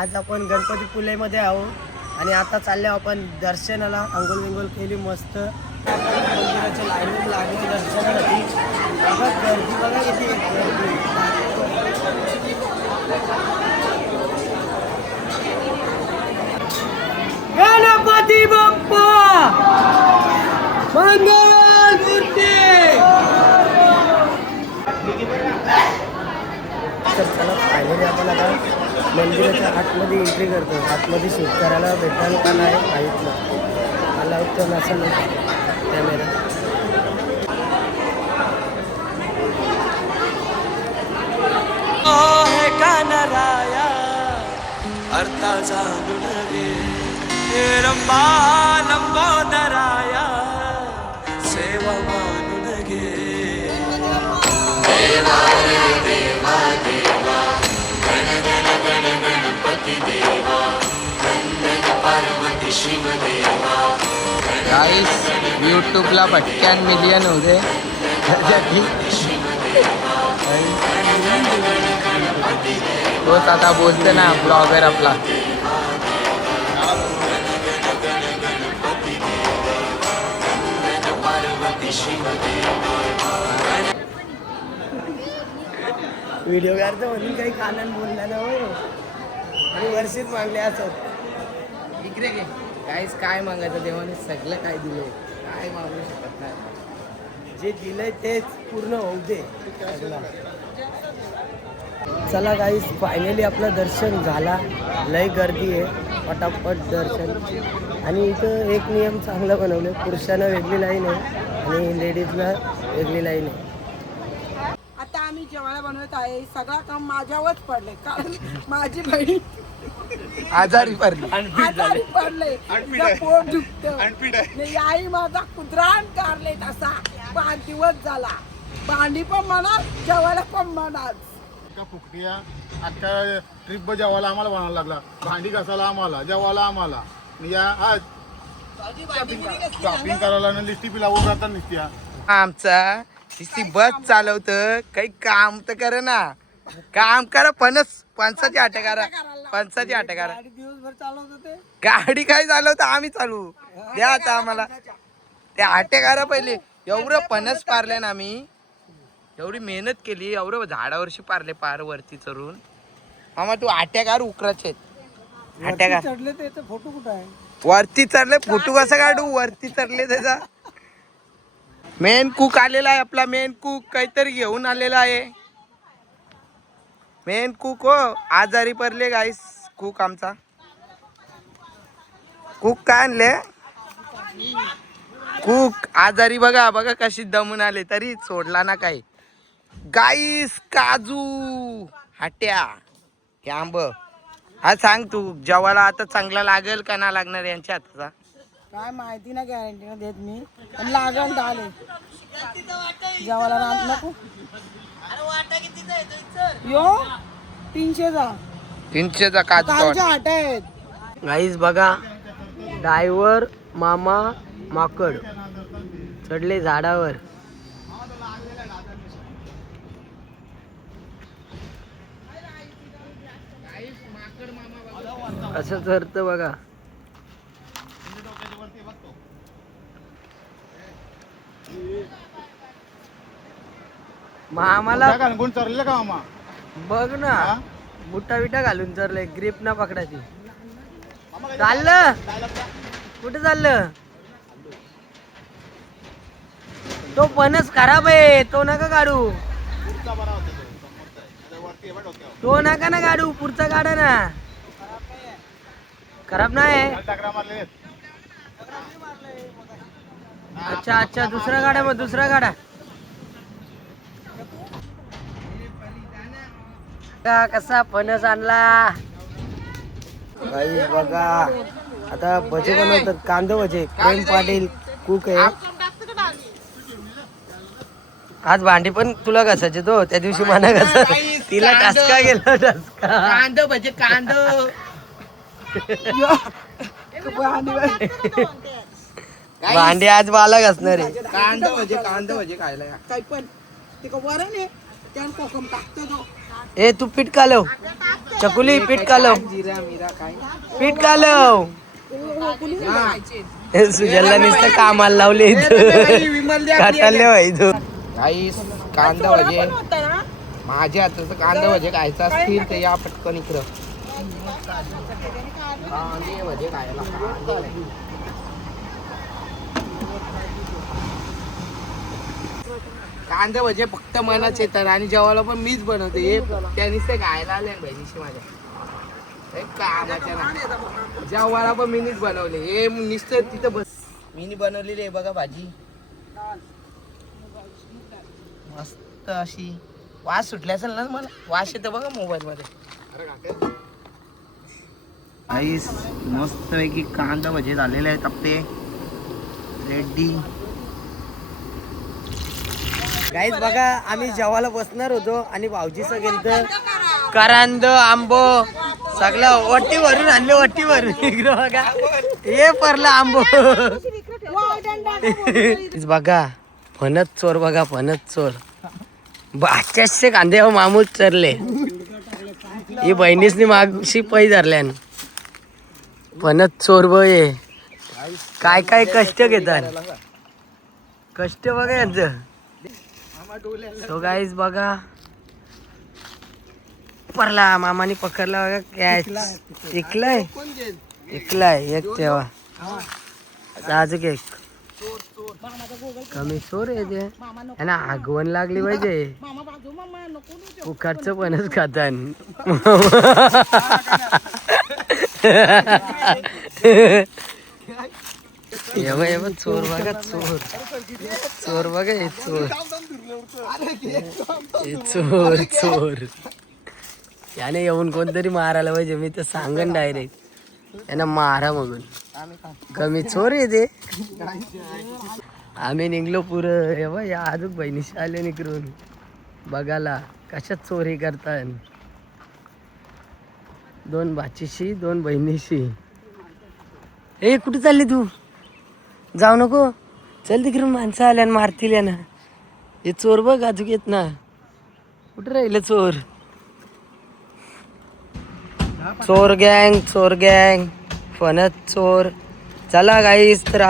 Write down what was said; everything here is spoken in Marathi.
आज आपण गणपतीपुळेमध्ये आहोत आणि आता चालले आपण दर्शनाला. अंघोळ विंघोळ केली मस्त. मंदिराच्या लाईन लागली दर्शनासाठी. बघा गर्दी, बघा किती गर्दी. गणपती बाप्पा मंगल मूर्ती. तर चला फायनली आपण आता मंदिराच्या आतमध्ये एंट्री करतो. आतमध्ये शूट करायला भेटायला का नाही माहीत नाही. मला उत्तर नसेल कॅमेरा. कानराया अर्था जाणून घे रंबा लंबोदराया सेवा मानून घे. देवा रे देवा देवा गण गण गण गणपती देवा वंदन पार्वती शिव देवा. गाईस यूट्यूबला 52 मिलियन होते. तोच आता बोलतो ना ब्लॉगर आपला. व्हिडिओ काढतो म्हणून काही कानान बोलला ना हो. आणि वर्षीच मागले असं इकडे घे. काहीच काय मागायचं देवाने सगळं काय दिलंय. काय मागू शकत नाही. जे दिलंय तेच पूर्ण होऊ दे. चला गाईस फायनली आपलं दर्शन झाला. लय गर्दी आहे. पटापट दर्शन. आणि इथं एक नियम चांगला बनवले. पुरुषांना वेगळी लाईन आहे आणि लेडीजला वेगळी लाईन आहे. आता आम्ही जेवायला बनवत आहे. सगळा काम माझ्यावरच पडले कारण माझी बहीण आजारी पडली. आजारी पडले. पोट दुखतं. आई माझा कुत्राण कारले तसा 5 दिवस झाला. भांडी पण म्हणा जेवायला पण म्हणा. फुकट्या आता ट्रिप जेवायला आम्हाला बनायला लागला. भांडी घासायला आम्हाला, जेवायला आम्हाला. या आज शॉपिंग करायला लिस्टी पिलावू जातात निसत्या. आमचा ती बस चालवत काही काम तर करे ना. काम करा पंचाची आटे करा. पंचाची आटे करा. दिवसभर चालवत होते. गाडी काय चालवतं आम्ही चालू द्या आता आम्हाला. ते आटे करा पहिले. एवढं पणस पारले ना आम्ही. एवढी मेहनत केली. एवढं झाडावरशी पारले पार वरती चढून. मामा तू आट्याकार उकराचे आट्याकार चढले ते फोटो कुठं आहे. वरती चढले. फोटो कसा काढू. वरती चढले त्याचा. मेन कुक आलेला आहे आपला. मेन कुक काहीतरी घेऊन आलेला आहे. मेन कुक हो आजारी पडले गाईस. कुक आमचा कुक काय आणले. कुक आजारी. बघा बघा कशी दमून आले तरी सोडला ना काही. गाईस काजू हाट्या हे आंब. हा सांग तू जेवायला आता चांगला लागेल का ना लागणार यांच्या हाताचा. काय माहिती ना गॅरंटी न देत मी. पण लागल आले जेवायला राहत नको. यो 300चा कालच्या आट आहेत. गाईस बघा ड्रायव्हर मामा माकड चढले झाडावर. असं चढतं बघा. आम्हाला घालून चरले का मामा. बघ ना बुट्टा बिटा घालून चरले. ग्रीप ना पकडायची. चाललं कुठे चाललं. तो फणस खराब आहे. तो नका काढू. तो नका ना काढू. पुढचा काढा ना. खराब नाही. अच्छा अच्छा दुसरा काढा. मग दुसरा काढा. कसा फणस आणला बघा. आता भजे बनवतात. कांदा भजे. प्रेम पाटील कुक आहे. आज भांडी पण तुला घासायचे तो. त्या दिवशी मना घासा. तिला टसका गेला. टसका कांदा भजे. कांदा भांडी आज मला घासणार आहे. कांदा भजे खायला काही पण ते वरण आहे. त्यानं कोकम टाकतो तो. ए तू पीठ कालव, चकुली पीठ कालव, पीठ कालव. सुजलला नुसतं कामाला लावले काटाले व्हायचो. काही कांदा भजे, माझ्या हाताचं कांदा भजे खायचं असतील तर या पटकन इकडं. कांदे भजे खायला कांदे भजे फक्त मनाच येतात आणि जेवायला पण मीच बनवते. हे त्यानीच ते खायला आले बहिणीशी माझ्या कामाच्या ना. जेवायला पण मीनीच बनवले. हे नुसतं तिथं बस मीनी बनवलेली आहे बघा भाजी. मस्त अशी वास सुटली असेल ना मला. वास येतं बघा मोबाईल मध्ये. आईस मस्त पैकी कांदा भजे झालेले आहेत आपले रेडी. गाईस बघा आम्ही जेवायला बसणार होतो आणि भाऊजी सगळं करांद आंबो सगळं वट्टी भरून आणले. वट्टी भरून इकडं बघा हे परला आंबो. बघा फणस चोर बघा फणस चोर. 500 कांदे मामूच चरले. ही बहिणीसनी मागशी पै धरल्यान. फणस चोर बये काय काय कष्ट घेतात. कष्ट बघा यांचं. सो गाईज बघा परला मामाने पकडला बघा कॅच. इकलाय एक तेव्हा अजून एक कमी चोर आहे ते. ना आगवण लागली पाहिजे. उखाटचं पणच खातान. चोर बघा चोर. चोर बघा हे चोर. हे चोर चोर. याने येऊन कोणतरी मारायला पाहिजे. मी तर सांगन डायरेक्ट यांना मारा मगून. कमी चोर आहे ते. आम्ही निघलो पुरं. हे या अजून बहिणीशी आले निकडून बघायला कशात चोरी करतात. 2 भाचीशी 2 बहिणीशी. ए कुठे चालली तू. जाऊ नको चल तिकडून. माणसं आल्या मारतील ना. हे चोर बघ अजून येत ना. कुठे राहिलं चोर. चोर गँग फणस चोर. चला गाईस तर